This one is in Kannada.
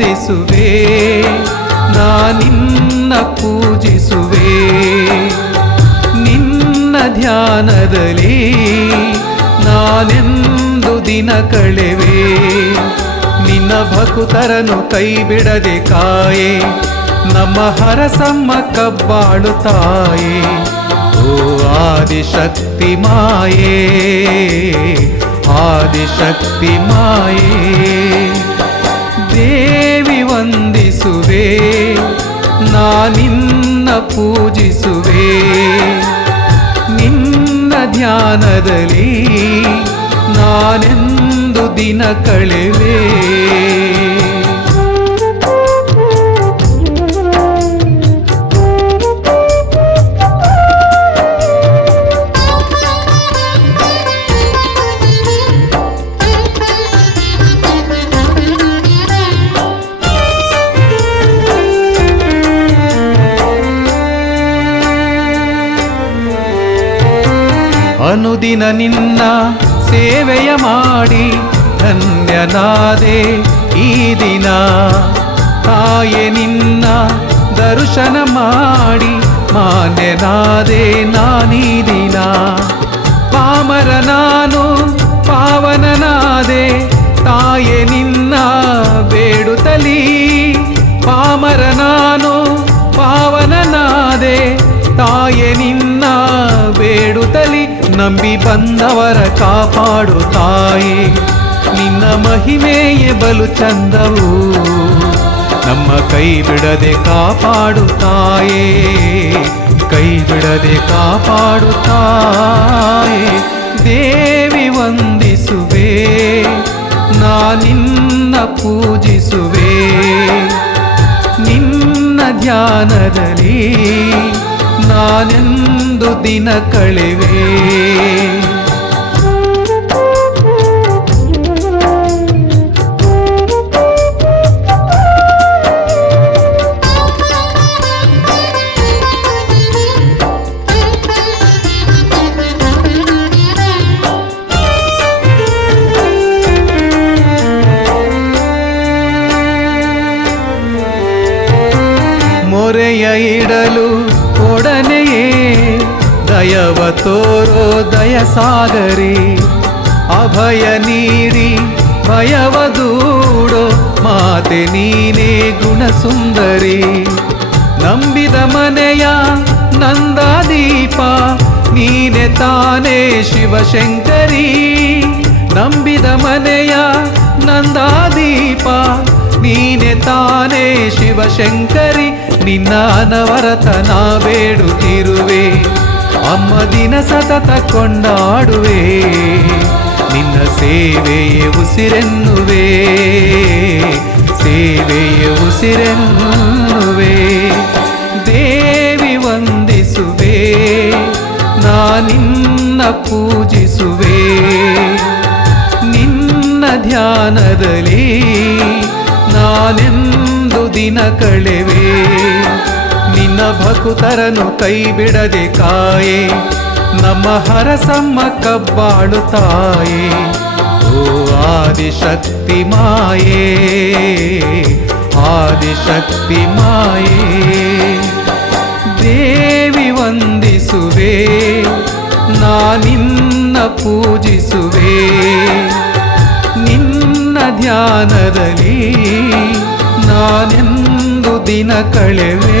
ವಂದಿಸುವೆ, ನಾನಿನ್ನ ಪೂಜಿಸುವೆ. ನಿನ್ನ ಧ್ಯಾನದಲ್ಲಿ ನಾನೆಂದು ದಿನ ಕಳೆವೆ. ನಿನ್ನ ಭಕ್ತರನ್ನು ಕೈ ಬಿಡದೆ ಕಾಯೆ, ನಮ್ಮ ಹರಸಮ್ಮ ಕಬ್ಬಾಳು ತಾಯೇ. ಓ ಆದಿಶಕ್ತಿ ಮಾಯೇ, ಆದಿಶಕ್ತಿ ಮಾಯೇ. ದೇವಿ ವಂದಿಸುವೆ, ನಾನಿನ್ನ ಪೂಜಿಸುವೆ. ನಿನ್ನ ಧ್ಯಾನದಲ್ಲಿ ನಾನೆಂದು ದಿನ ಕಳೆವೆ. ಅನುದಿನ ನಿನ್ನ ಸೇವೆಯ ಮಾಡಿ ಧನ್ಯನಾದೆ ಈ ದಿನ. ತಾಯೆ ನಿನ್ನ ದರ್ಶನ ಮಾಡಿ ಮಾನ್ಯನಾದೆ ನಾನೀ ದಿನ. ಪಾಮರ ನಾನು ಪಾವನನಾದೆ, ತಾಯೆ ನಿನ್ನ ಬೇಡುತ್ತಲೀ. ಪಾಮರ ನಾನು ಪಾವನನಾದೆ, ತಾಯೆ ನಿನ್ನ ಬೇಡುತ್ತಲಿ. ನಂಬಿ ಬಂದವರ ಕಾಪಾಡು ತಾಯೇ, ನಿನ್ನ ಮಹಿಮೆಯೇ ಬಲು ಚಂದವು. ನಮ್ಮ ಕೈ ಬಿಡದೆ ಕಾಪಾಡು ತಾಯೇ, ಕೈ ಬಿಡದೆ ಕಾಪಾಡು ತಾಯೇ. ದೇವಿ ವಂದಿಸುವೆ, ನಾನಿನ್ನ ಪೂಜಿಸುವೆ. ನಿನ್ನ ಧ್ಯಾನದಲ್ಲಿ ನಾನೆಂದು ದಿನ ಕಳೆವೆ. ಮೊರೆಯ ಇಡಲು ಒಡನೆಯೇ ದಯವ ತೋರೋ ದಯಸಾಗರಿ. ಅಭಯ ನೀಡಿ ಭಯವ ದೂಡೋ ಮಾತೆ ನೀನೇ ಗುಣಸುಂದರಿ. ನಂಬಿದ ಮನೆಯ ನಂದಾದೀಪ ನೀನೆ ತಾನೇ ಶಿವಶಂಕರಿ. ನಂಬಿದ ಮನೆಯ ನಂದಾದೀಪ ನೀನೆ ತಾನೇ ಶಿವಶಂಕರಿ. ನಿನ್ನ ಅನವರತನ ಬೇಡುತ್ತಿರುವೆ, ಅಮ್ಮ ದಿನ ಸತತ ಕೊಂಡಾಡುವೆ. ನಿನ್ನ ಸೇವೆಯೇ ಉಸಿರೆನ್ನುವೆ, ಸೇವೆಯೇ ಉಸಿರೆನ್ನುವೆ. ದೇವಿ ವಂದಿಸುವೆ, ನಾನಿನ್ನ ಪೂಜಿಸುವೆ. ನಿನ್ನ ಧ್ಯಾನದಲ್ಲಿ ನಾನೆಂದು ದಿನ ಕಳೆವೆ. ನಿನ್ನ ಭಕ್ತರನ್ನು ಕೈ ಬಿಡದೆ ಕಾಯೆ, ನಮ್ಮ ಹರಸಮ್ಮ ಕಬ್ಬಾಳು ತಾಯೇ. ಓ ಆದಿಶಕ್ತಿ ಮಾಯೇ, ಆದಿಶಕ್ತಿ ಮಾಯೇ. ದೇವಿ ವಂದಿಸುವೆ, ನಾನಿನ್ನ ಪೂಜಿಸುವೆ. ನಿನ್ನ ಧ್ಯಾನದಲ್ಲಿ ನಾನೆಂದು ದಿನ ಕಳೆವೆ.